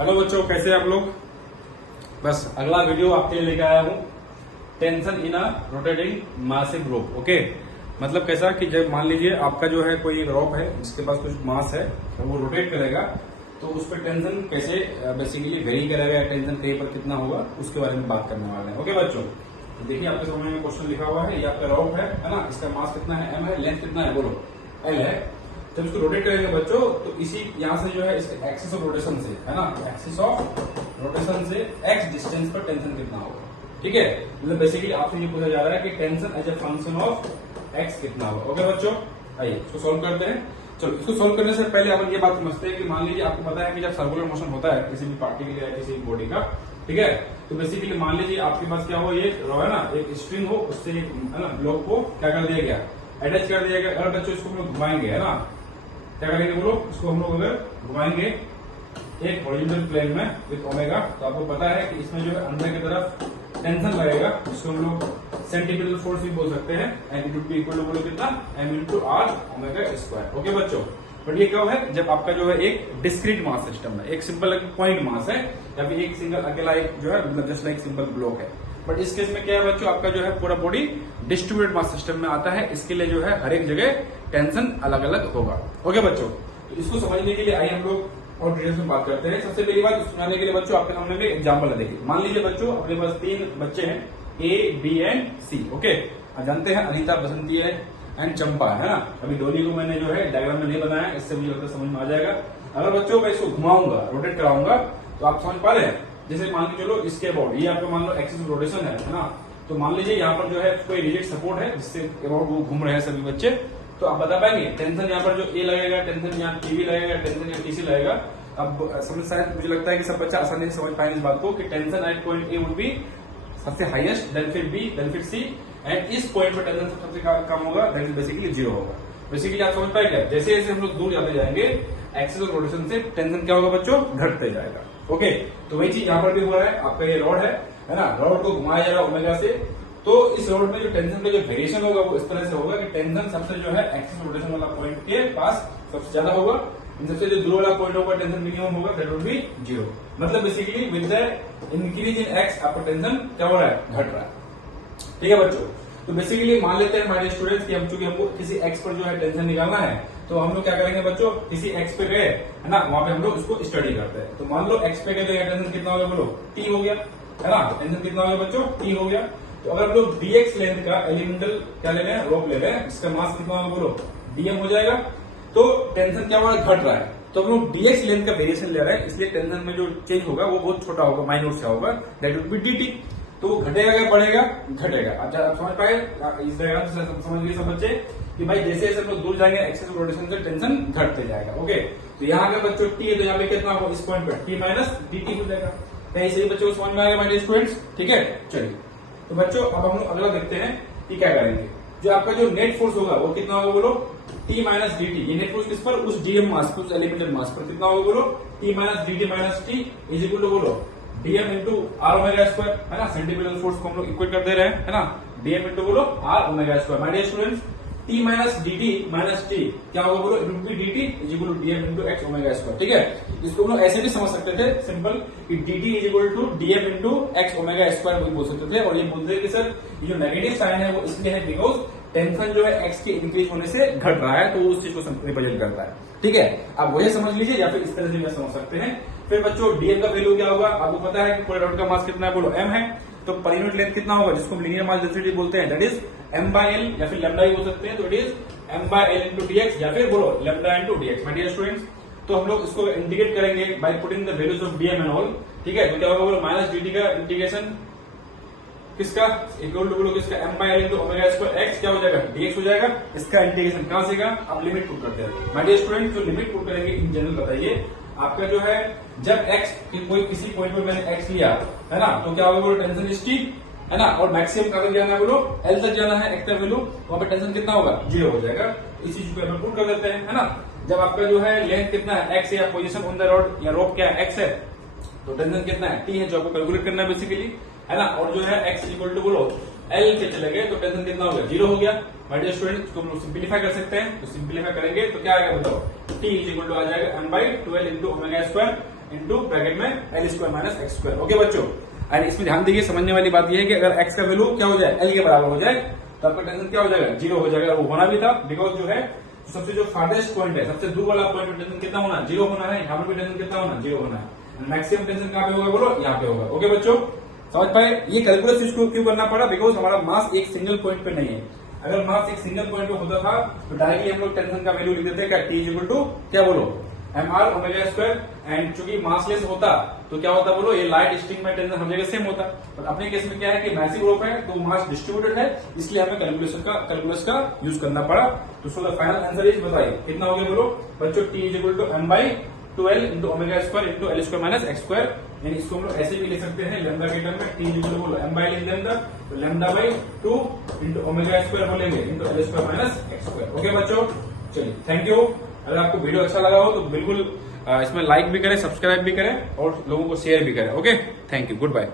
Hello बच्चों, कैसे आप लोग। बस अगला वीडियो आपके लिए लेकर आया हूँ। Tension in a rotating massive rope. Okay, मतलब कैसा कि जब मान लीजिए आपका जो है कोई रोप है जिसके पास कुछ मास है और वो रोटेट करेगा तो उस पर टेंशन कैसे बेसिकली वेरी करेगा, टेंशन कहीं पर कितना होगा उसके बारे में बात करने वाले हैं। ओके बच्चों, तो देखिए आपके सामने में क्वेश्चन लिखा हुआ है। ये आपका रोप है ना, इसका मास कितना है, एम है, लेंथ कितना है बोलो, एल है। जब इसको रोटेट करेंगे बच्चों तो इसी यहाँ से जो है इसके एक्सिस ऑफ रोटेशन से है ना, एक्सिस ऑफ रोटेशन से एक्स डिस्टेंस पर टेंशन कितना होगा। ठीक है, मतलब बेसिकली आपसे ये पूछा जा रहा है कि tension as a function of X कितना होगा। ओके बच्चों, आइए इसको सोल्व करते हैं। चलो, इसको सोल्व करने से पहले अपन ये बात समझते हैं कि मान लीजिए आपको पता है कि जब सर्कुलर मोशन होता है किसी भी पार्टिकल या किसी भी बॉडी का, ठीक है, तो बेसिकली मान लीजिए आपके पास क्या हो, ये रो है ना, एक स्ट्रिंग हो, उससे एक है ना ब्लॉक को क्या कर दिया गया, अटैच कर दिया गया। अगर बच्चों इसको हम लोग घुमाएंगे है ना, क्या करेंगे बोलो, इसको हम लोग अगर घुमाएंगे एक हॉरिजॉन्टल प्लेन में विद ओमेगा, तो आपको पता है कि इसमें जो है अंदर की तरफ टेंशन लगेगा, जिसको हम लोग सेंटीमीटर फोर्स भी बोल सकते हैं। And it would be equal to बोलो कितना, M into R omega square. Okay बच्चों, बट ये कब है, जब आपका जो है एक डिस्क्रीट मास सिस्टम है, एक सिंपल पॉइंट मास है, या फिर एक सिंगल अकेला एक जो है मतलब जस्ट लाइक सिंपल ब्लॉक है। बट इस केस में क्या है बच्चों, आपका जो है पूरा बॉडी डिस्ट्रीब्यूटेड मास सिस्टम में आता है। इसके लिए जो है हर एक जगह टेंशन अलग अलग होगा। ओके बच्चों, तो इसको समझने के लिए आइए हम लोग और डिटेल्स में बात करते हैं। सबसे पहली बात समझाने के लिए बच्चों आपके सामने में एग्जाम्पल है। देखिए मान लीजिए बच्चों अपने पास 3 बच्चे हैं, ए, बी एंड सी। ओके, जानते हैं अनीता, बसंती है एंड चंपा है ना। अभी डोली को मैंने जो है डायग्राम में नहीं बनाया, इससे मुझे लगता है समझ में आ जाएगा। अगर बच्चों मैं इसको घुमाऊंगा, रोटेट कराऊंगा, तो आप समझ पा रहे हैं। जैसे मान के चलो इसके अबाउट ये आपका मान लो एक्सिस रोटेशन है ना, तो मान लीजिए यहाँ पर जो है कोई रिजिड सपोर्ट है जिससे अबाउट वो घूम रहे हैं सभी बच्चे, तो आप बता पाएंगे टेंशन यहाँ पर जो ए लगेगा, टेंशन यहाँ टीबी लगेगा, टेंशन यहाँ टीसी लगेगा। अब समझ शायद मुझे लगता है कि सब बच्चा आसानी से समझ पाएंगे इस बात को कि tension eight point A would be सबसे हाईएस्ट, देन फिर बी, देन फिर सी, एंड इस पॉइंट पर टेंशन सबसे कम होगा, दैट इज बेसिकली 0 होगा। बेसिकली आप समझ पाएंगे, जैसे जैसे हम लोग दूर जाते जाएंगे एक्सिस ऑफ रोटेशन से टेंशन क्या होगा बच्चों, घटते जाएगा। ओके, तो वही चीज यहाँ पर भी हो रहा है। आपका ये रॉड है ना, रॉड को घुमाया जा रहा है ओमेगा से, तो इस रोड में जो टेंशन का जो वेरिएशन होगा वो इस तरह से होगा कि टेंशन सबसे जो है एक्सिस रोटेशन वाला पॉइंट के पास सबसे ज्यादा होगा, सबसे जो दूर वाला पॉइंट होगा टेंशन मिनिमम होगा, दैट विल बी 0। मतलब basically with the increase in x आपका टेंशन क्या हो रहा है, घट रहा है। ठीक है बच्चों, तो बेसिकली मान लेते हैं माय डियर स्टूडेंट्स कि हम चूंकि हमको किसी एक्स पर जो है टेंशन निकालना है, तो हम लोग क्या करेंगे बच्चों, किसी एक्स पे गए है ना, वहां पे हम लोग इसको स्टडी करते हैं। तो मान लो एक्स पे गए तो टेंशन कितना हो गया बोलो, टी हो गया है ना, टेंशन कितना हो गया बच्चों, टी हो गया। तो अगर हम लोग dx लेंथ का एलिमेंटल क्या ले रहे हैं, रोप ले रहे हैं, इसका मास कितना होगा बोलो, dm हो जाएगा। तो टेंशन क्या हो रहा है, घट रहा है। तो हम लोग dx लेंथ का वेरिएशन ले रहे हैं, इसलिए टेंशन में जो चेंज होगा वो बहुत छोटा होगा, माइनर सा होगा, दैट वुड बी dt। तो वो घटेगा क्या बढ़ेगा, घटेगा। अच्छा आप समझ पाए इस डायग्राम से, समझ गए सब बच्चे कि भाई जैसे जैसे हम लोग दूर जाएंगे एक्सिस रोटेशन से टेंशन घटते जाएगा। ओके, तो यहाँ का बच्चों टी है, तो यहाँ पे कितना होगा, इस पॉइंट पर टी माइनस dt हो जाएगा। क्या इसे बच्चों को समझ में आएगा माय स्टूडेंट्स। ठीक है, चलिए तो बच्चों अब हम लोग अगला देखते हैं कि क्या करेंगे। जो आपका जो नेट फोर्स होगा वो कितना होगा बोलो, T माइनस डी टी। ये नेट फोर्स किस पर, उस डीएम मास पर, उस एलिमेंटल मास पर कितना होगा बोलो, T minus D T minus T is equal to बोलो DM into R omega square, है ना। सेंटीमीटर फोर्स को हम लोग इक्वेट कर दे रहे हैं है ना, डीएम इंटू बोलो R omega square. My dear students, T minus D T minus T क्या होगा बोलो, it will be dt is equal to DM into X omega square. ठीक है, इसको हम लोग ऐसे भी समझ सकते थे सिंपल कि dt is equal to DM into X omega square भी बोल सकते थे। और ये बोलते हैं कि सर ये जो नेगेटिव साइन है वो इसलिए है बिकॉज टेंशन जो है एक्स के इंक्रीज होने से घट रहा है, तो उस चीज को रिप्रेजेंट करता है। ठीक है, आप वही समझ लीजिए या फिर इस तरह से भी समझ सकते हैं। फिर बच्चों डीएम का वैल्यू क्या होगा, आपको पता है कि पूरे रॉड का मास कितना है बोलो, m है। तो पर यूनिट लेंथ कितना होगा, जिसको हम लीनियर मास डेंसिटी बोलते हैं, that is m by l, या फिर लैम्डा ही बोल सकते हैं, तो it is m by l into dx, या फिर बोलो lambda into dx। My dear students, तो हम लोग इसको इंटीग्रेट करेंगे by putting the values of dm and all. ठीक है, तो क्या होगा बोलो, माइनस dt का इंटीग्रेशन किसका, इक्वल टू बोलो किसका, m by l into omega square x क्या हो जाएगा, dx हो जाएगा। इसका इंटीग्रेशन कहां से का, आप लिमिट पुट करते हैं। माय डियर स्टूडेंट, जो लिमिट पुट करेंगे इन जनरल बताइए आपका जो है, जब x कोई किसी पॉइंट पर मैंने x लिया है ना, तो क्या होगा बोलो, टेंशन इज t है ना, और मैक्सिमम कहां तक जाना है बोलो, L तक जाना है, x का वैल्यू, वहां पे टेंशन कितना होगा, 0 हो जाएगा। इस चीज को पुट कर देते हैं है ना। जब आपका जो है लेंथ कितना है, x या पोजीशन ऑन द रॉड या रोप क्या है, x है, तो टेंशन कितना है, t है, जो आपको कैलकुलेट करना है बेसिकली है ना। और जो है x इक्वल टू बोलो L के चले गए तो टेंशन कितना हो गया, 0 हो गया। माय डियर स्टूडेंट, इसको हम लोग सिंप्लीफाई कर सकते हैं, तो सिंप्लीफाई करेंगे तो क्या आएगा बताओ, t इज इक्वल टू आ जाएगा m by 12 into omega square into bracket में L square minus X square. Okay बच्चों, और इसमें ध्यान दीजिए, समझने वाली बात यह है कि अगर एक्स का वैल्यू क्या हो जाए, एल के बराबर हो जाए, तो आपका टेंशन क्या हो जाएगा, जीरो हो जाएगा। वो होना भी था, बिकॉज जो है सबसे जो फार्देस्ट पॉइंट है, सबसे दूर वाला पॉइंट टेंशन कितना होना, जीरो होना है। यहाँ पर भी टेंशन कितना होना, जीरो होना है। मैक्सिमम टेंशन कहाँ पे होगा बोलो, यहाँ पे होगा। ओके बच्चों, समझ पाए। ये कैलकुलस इसको क्यों करना पड़ा, बिकॉज हमारा मास एक सिंगल पॉइंट पे नहीं है। अगर मास एक सिंगल पॉइंट पे होता था तो डायरेक्टली हम लोग टेंशन का वैल्यू लिख देते क्या, टी इक्वल टू क्या बोलो, M R omega square. And चूंकि मासलेस होता तो क्या होता बोलो, ये लाइट स्ट्रिंग में टेंशन हर जगह सेम होता। पर अपने केस में क्या है कि मैसिव ग्रुप है तो मास डिस्ट्रीब्यूटेड है, इसलिए हमें कैलकुलस का यूज करना पड़ा। तो so the final answer is, बताइए कितना हो गया बोलो बच्चों, T is equal to M by 12 into omega square into L square minus X square. यानी इसको हम लोग ऐसे भी लिख सकते हैं, लैम्डा के टर्म में T equal to M by lambda, तो lambda by 2 into omega square बोलेंगे into L square minus X square. Okay बच्चों, चलिए थैंक यू। अगर आपको वीडियो अच्छा लगा हो तो बिल्कुल इसमें लाइक भी करें, सब्सक्राइब भी करें और लोगों को शेयर भी करें। Okay, thank you, good bye.